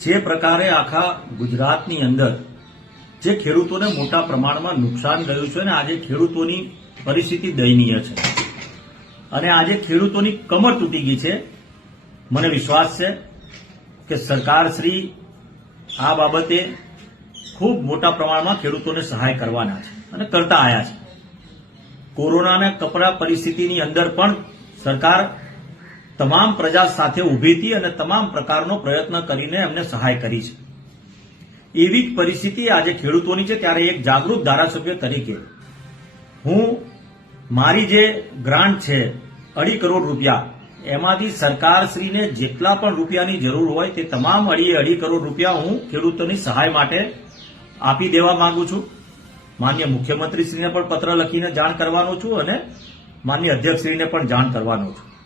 જે પ્રકારે આખા ગુજરાતની અંદર જે ખેડૂતોને મોટા પ્રમાણમાં નુકસાન ગયું છે અને આજે ખેડૂતોની પરિસ્થિતિ દયનીય છે. અને આજે ખેડૂતોની કમર તૂટી ગઈ છે. મને વિશ્વાસ છે કે સરકારશ્રી આ બાબતે ખૂબ મોટા પ્રમાણમાં ખેડૂતોને સહાય કરવાના છે અને કરતા આવ્યા છે. કોરોનાના કપરા પરિસ્થિતિની અંદર પણ સરકાર તમામ પ્રજા સાથે ઊભી હતી અને તમામ પ્રકારનો પ્રયત્ન કરીને એમને સહાય કરી છે. એવી જ પરિસ્થિતિ આજે ખેડૂતોની છે, ત્યારે એક જાગૃત ધારાસભ્ય તરીકે હું, મારી જે ગ્રાન્ટ છે, અઢી કરોડ રૂપિયા, એમાંથી સરકારશ્રીને જેટલા પણ રૂપિયાની જરૂર હોય તે તમામ અઢી અઢી કરોડ રૂપિયા હું ખેડૂતોની સહાય માટે આપી દેવા માંગુ છું. માન્ય મુખ્યમંત્રીશ્રીને પણ પત્ર લખીને જાણ કરવાનો છું અને માન્ય અધ્યક્ષશ્રીને પણ જાણ કરવાનો છું.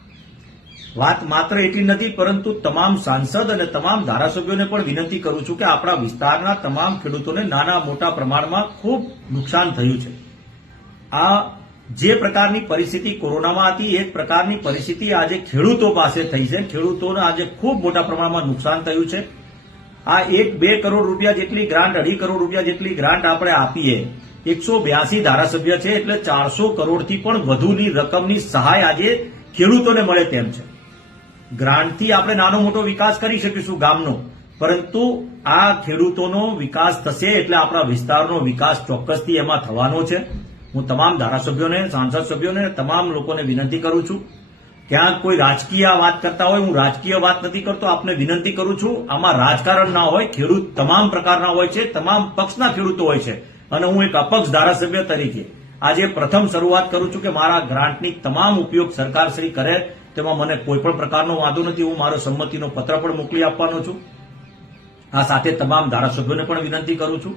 વાત માત્ર એટલી નથી, પરંતુ તમામ સાંસદ અને તમામ ધારાસભ્યોને પણ વિનંતી કરું છું કે આપણા વિસ્તારના તમામ ખેડૂતોને નાના મોટા પ્રમાણમાં ખૂબ નુકસાન થયું છે. આ જે પ્રકારની પરિસ્થિતિ કોરોનામાં હતી, એ પ્રકારની પરિસ્થિતિ આજે ખેડૂતો પાસે થઈ છે. ખેડૂતોને આજે ખૂબ મોટા પ્રમાણમાં નુકસાન થયું છે. આ એક બે કરોડ રૂપિયા જેટલી ગ્રાન્ટ, અઢી કરોડ રૂપિયા જેટલી ગ્રાન્ટ આપણે આપીએ. એકસો બ્યાસી ધારાસભ્ય છે, એટલે ચારસો કરોડથી પણ વધુની રકમની સહાય આજે ખેડૂતોને મળે તેમ છે. ગ્રાન્ટથી આપણે નાનો મોટો વિકાસ કરી શકીશું ગામનો. પરંતુ આ ખેડૂતોનો વિકાસ થશે એટલે આપણા વિસ્તારનો વિકાસ ચોક્કસથી એમાં થવાનો છે. હું તમામ ધારાસભ્યોને, સાંસદ સભ્યોને, તમામ લોકોને વિનંતી કરું છું. ક્યાંક કોઈ રાજકીય વાત કરતા હોય, હું રાજકીય વાત નથી કરતો, આપને વિનંતી કરું છું, આમાં રાજકારણ ના હોય, ખેડૂત તમામ પ્રકારના હોય છે, તમામ પક્ષના ખેડૂતો હોય છે. અને હું એક અપક્ષ ધારાસભ્ય તરીકે આજે પ્રથમ શરૂઆત કરું છું કે મારા ગ્રાન્ટની તમામ ઉપયોગ સરકારશ્રી કરે તેમાં મને કોઈપણ પ્રકારનો વાંધો નથી, હું મારો સંમતિનો પત્ર પણ મોકલી આપવાનો છું. આ સાથે તમામ ધારાસભ્યોને પણ વિનંતી કરું છું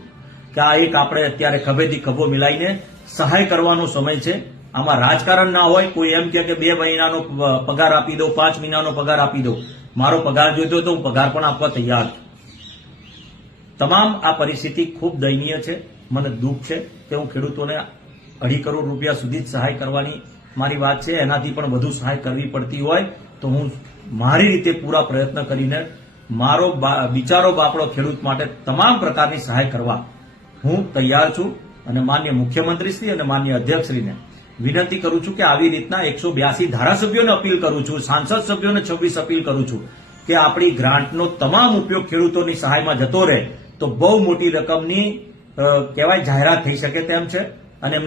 કે આ એક આપણે અત્યારે ખભેથી ખભો મિલાઈને સહાય કરવાનો સમય છે. આમાં રાજકારણ ના હોય, કોઈ એમ કે બે મહિનાનો પગાર આપી દો, પાંચ મહિનાનો પગાર આપી દો. મારો પગાર જોઈતો તો હું પગાર પણ આપવા તૈયાર છું. તમામ આ પરિસ્થિતિ ખૂબ દયનીય છે, મને દુઃખ છે કે હું ખેડૂતોને અઢી કરોડ રૂપિયા સુધી જ સહાય કરવાની મારી વાત છે, એનાથી પણ વધુ સહાય કરવી પડતી હોય તો હું મારી રીતે પૂરા પ્રયત્ન કરીને મારો બિચારો બાપડો ખેડૂત માટે તમામ પ્રકારની સહાય કરવા હું તૈયાર છું અને માન્ય મુખ્યમંત્રીશ્રી અને માન્ય અધ્યક્ષશ્રીને વિનંતી કરું છું કે આવી રીતના એકસો બ્યાસી ધારાસભ્યોને અપીલ કરું છું, સાંસદ સભ્યોને છવ્વીસ અપીલ કરું છું કે આપણી ગ્રાન્ટનો તમામ ઉપયોગ ખેડૂતોની સહાયમાં જતો રહે તો બહુ મોટી રકમની કહેવાય જાહેરાત થઈ શકે તેમ છે અને